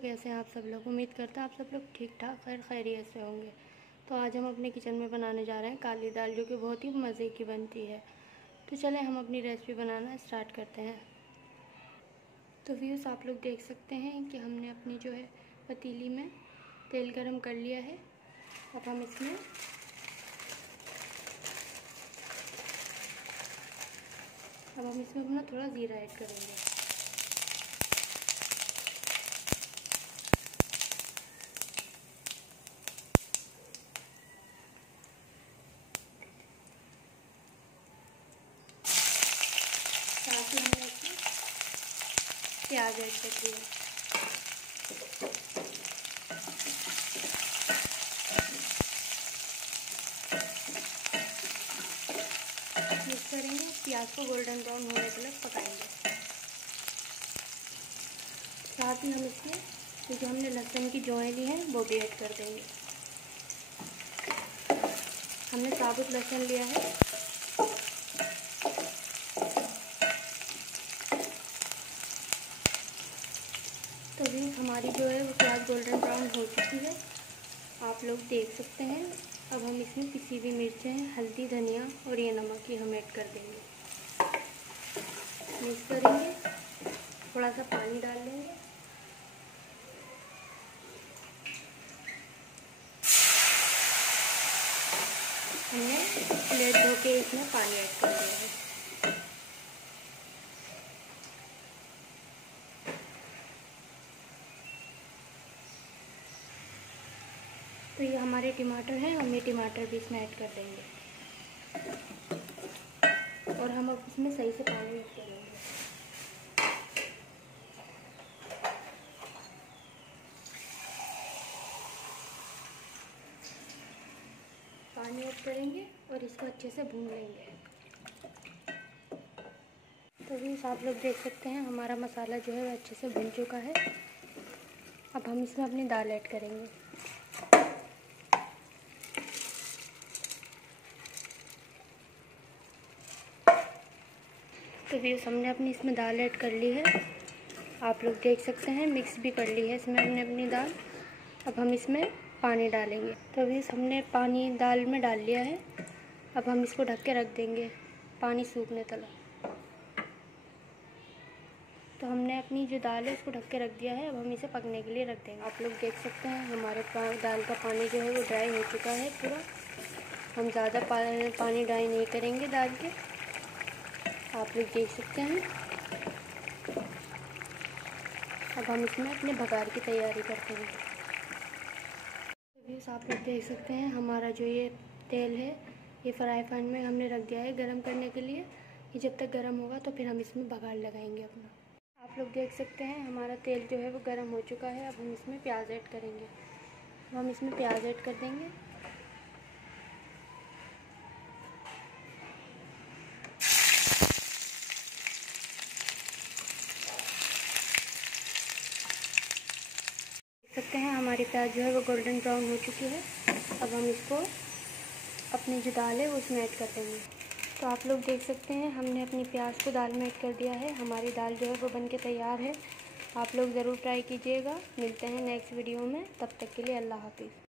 कैसे हैं आप सब लोग। उम्मीद करता हैं आप सब लोग ठीक ठाक खैरियत से होंगे। तो आज हम अपने किचन में बनाने जा रहे हैं काली दाल, जो कि बहुत ही मज़े की बनती है। तो चलें हम अपनी रेसिपी बनाना स्टार्ट करते हैं। तो व्यूअर्स, आप लोग देख सकते हैं कि हमने अपनी जो है पतीली में तेल गरम कर लिया है। अब हम इसमें अपना थोड़ा ज़ीरा ऐड करेंगे। साथ में हमने इसमें प्याज ऐड कर दिया। मिक्स करेंगे, प्याज को गोल्डन ब्राउन होने तक पकाएंगे। साथ में हम इसमें जो हमने लहसुन की जौएं ली हैं वो भी ऐड कर देंगे। हमने साबुत लहसुन लिया है। तो भी हमारी जो है वो प्याज गोल्डन ब्राउन हो चुकी है, आप लोग देख सकते हैं। अब हम इसमें पिसी हुई मिर्चें, हल्दी, धनिया और ये नमक की हम ऐड कर देंगे। मिक्स करेंगे, थोड़ा सा पानी डाल लेंगे। हमने प्लेट धो के इसमें पानी ऐड कर दिया है। तो ये हमारे टमाटर हैं, हम ये टमाटर भी इसमें ऐड कर देंगे और हम अब इसमें सही से पानी ऐड करेंगे। पानी ऐड करेंगे और इसको अच्छे से भून लेंगे। तो भी आप लोग देख सकते हैं हमारा मसाला जो है वो अच्छे से भुन चुका है। अब हम इसमें अपनी दाल ऐड करेंगे। तो भी हमने अपनी इसमें दाल ऐड कर ली है, आप लोग देख सकते हैं। मिक्स भी कर ली है इसमें हमने अपनी दाल। अब हम इसमें पानी डालेंगे। तो भी हमने पानी दाल में डाल लिया है। अब हम इसको ढक के रख देंगे पानी सूखने तक। तो हमने अपनी जो दाल है उसको ढक के रख दिया है। अब हम इसे पकने के लिए रख देंगे। आप लोग देख सकते हैं हमारे दाल का पानी जो है वो ड्राई हो चुका है पूरा। हम ज़्यादा पानी ड्राई नहीं करेंगे दाल के, आप लोग देख सकते हैं। अब हम इसमें अपने भगार की तैयारी करते हैं। तो आप लोग देख सकते हैं हमारा जो ये तेल है ये फ्राई पैन में हमने रख दिया है गरम करने के लिए। ये जब तक गरम होगा तो फिर हम इसमें भगार लगाएंगे अपना। आप लोग देख सकते हैं हमारा तेल जो है वो गरम हो चुका है। अब हम इसमें प्याज ऐड करेंगे। अब हम इसमें प्याज ऐड कर देंगे। देख सकते हैं हमारी प्याज जो है वो गोल्डन ब्राउन हो चुकी है। अब हम इसको अपनी जो दाल है वो उसमें ऐड कर देंगे। तो आप लोग देख सकते हैं हमने अपनी प्याज को दाल में ऐड कर दिया है। हमारी दाल जो है वो बन के तैयार है। आप लोग ज़रूर ट्राई कीजिएगा। मिलते हैं नेक्स्ट वीडियो में, तब तक के लिए अल्लाह हाफिज़।